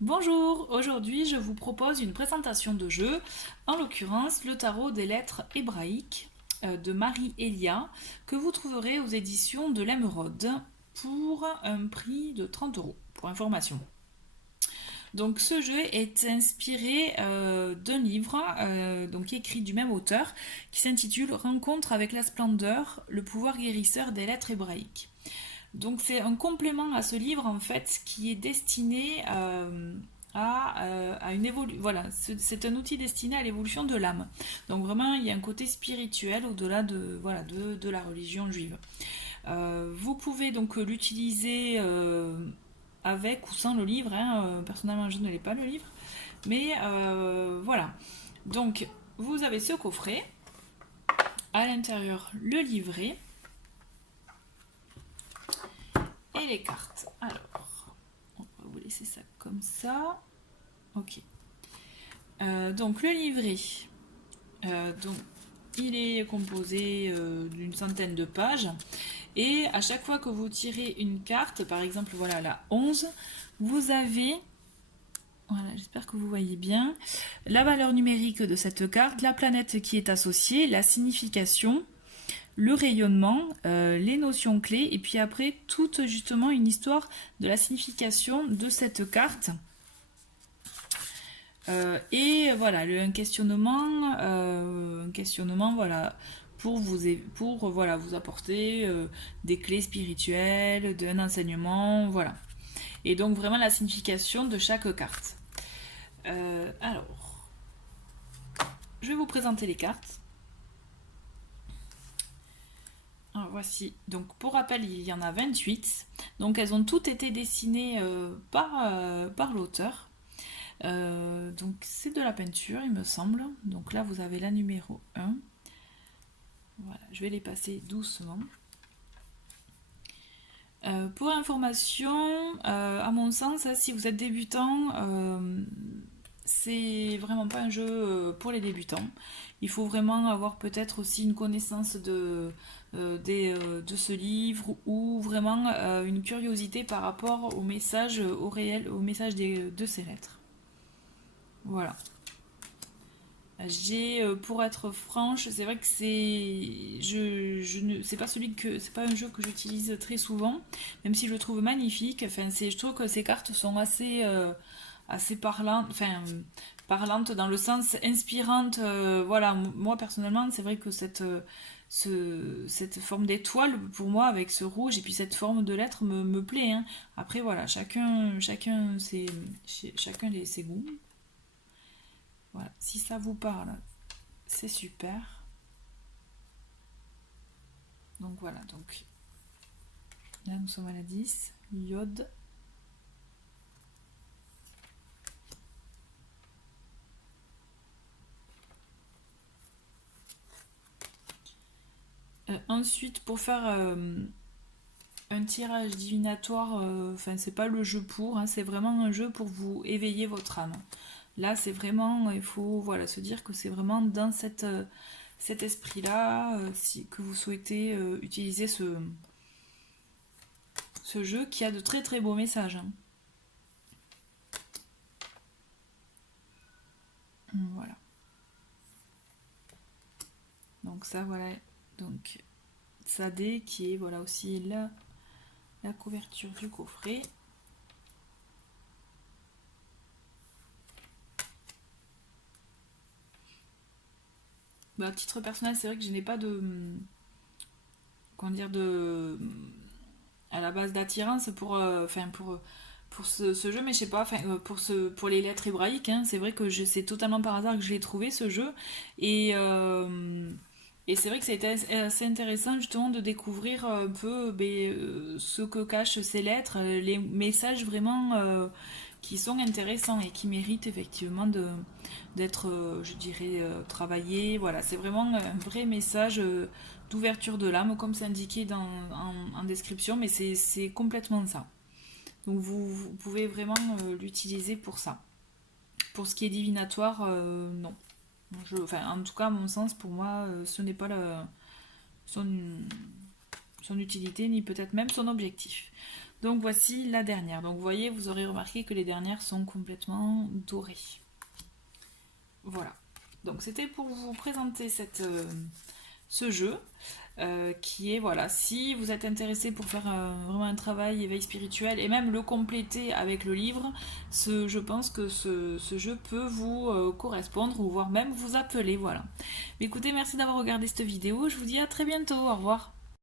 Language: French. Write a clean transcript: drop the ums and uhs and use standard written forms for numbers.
Bonjour, aujourd'hui je vous propose une présentation de jeu, en l'occurrence le tarot des lettres hébraïques de Marie Elia, que vous trouverez aux éditions de l'Émeraude pour un prix de 30 euros, pour information. Donc ce jeu est inspiré d'un livre donc écrit du même auteur qui s'intitule Rencontre avec la splendeur, le pouvoir guérisseur des lettres hébraïques. Donc c'est un complément à ce livre en fait qui est destiné à une évolution. Voilà, c'est un outil destiné à l'évolution de l'âme. Donc vraiment il y a un côté spirituel au-delà de la religion juive. Vous pouvez donc l'utiliser avec ou sans le livre. Hein. Personnellement je ne l'ai pas le livre, mais voilà. Donc vous avez ce coffret, à l'intérieur le livret et les cartes. Alors, on va vous laisser ça comme ça. Ok. Donc le livret, donc, il est composé d'une centaine de pages. Et à chaque fois que vous tirez une carte, par exemple voilà la 11, vous avez, voilà, j'espère que vous voyez bien, la valeur numérique de cette carte, la planète qui est associée, la signification, le rayonnement, les notions clés, et puis après toute justement une histoire de la signification de cette carte. Et voilà, un questionnement voilà, pour voilà, vous apporter des clés spirituelles, d'un enseignement, voilà. Et donc vraiment la signification de chaque carte. Alors, je vais vous présenter les cartes. Alors, voici, donc pour rappel, il y en a 28. Donc elles ont toutes été dessinées par l'auteur. Donc c'est de la peinture, il me semble. Donc là, vous avez la numéro 1. Voilà, je vais les passer doucement. Pour information, à mon sens, si vous êtes débutant, c'est vraiment pas un jeu pour les débutants. Il faut vraiment avoir peut-être aussi une connaissance de ce livre ou vraiment une curiosité par rapport au message, au réel, au message de ces lettres. Voilà. Pour être franche, c'est vrai que c'est pas c'est pas un jeu que j'utilise très souvent, même si je le trouve magnifique. Enfin, je trouve que ces cartes sont assez parlantes, enfin, parlantes dans le sens inspirante. Voilà, moi personnellement, c'est vrai que cette forme d'étoile pour moi avec ce rouge et puis cette forme de lettre me plaît. Hein. Après, voilà, chacun ses goûts. Voilà, si ça vous parle, c'est super. Donc voilà, donc là nous sommes à la 10, iode. Ensuite, pour faire un tirage divinatoire, enfin c'est pas le jeu pour, hein, c'est vraiment un jeu pour vous éveiller votre âme. Là, c'est vraiment, il faut voilà, se dire que c'est vraiment dans cet esprit-là que vous souhaitez utiliser ce jeu qui a de très très beaux messages. Hein. Voilà. Donc ça, voilà. Donc Sadé qui est voilà aussi la couverture du coffret. Bah, à titre personnel, c'est vrai que je n'ai pas de comment dire de à la base d'attirance pour ce jeu, mais je sais pas, pour les lettres hébraïques, hein, c'est vrai que c'est totalement par hasard que je l'ai trouvé ce jeu et c'est vrai que c'était assez intéressant justement de découvrir un peu ce que cachent ces lettres, les messages vraiment qui sont intéressants et qui méritent effectivement d'être, je dirais, travaillés. Voilà, c'est vraiment un vrai message d'ouverture de l'âme, comme c'est indiqué en description, mais c'est complètement ça. Donc vous pouvez vraiment l'utiliser pour ça. Pour ce qui est divinatoire, non. Enfin, en tout cas, à mon sens, pour moi, ce n'est pas son, son utilité, ni peut-être même son objectif. Donc voici la dernière. Donc vous voyez, vous aurez remarqué que les dernières sont complètement dorées. Voilà. Donc c'était pour vous présenter ce jeu. Qui est, voilà, si vous êtes intéressé pour faire vraiment un travail éveil spirituel et même le compléter avec le livre, je pense que ce jeu peut vous correspondre ou voire même vous appeler, voilà. Mais écoutez, merci d'avoir regardé cette vidéo, je vous dis à très bientôt, au revoir.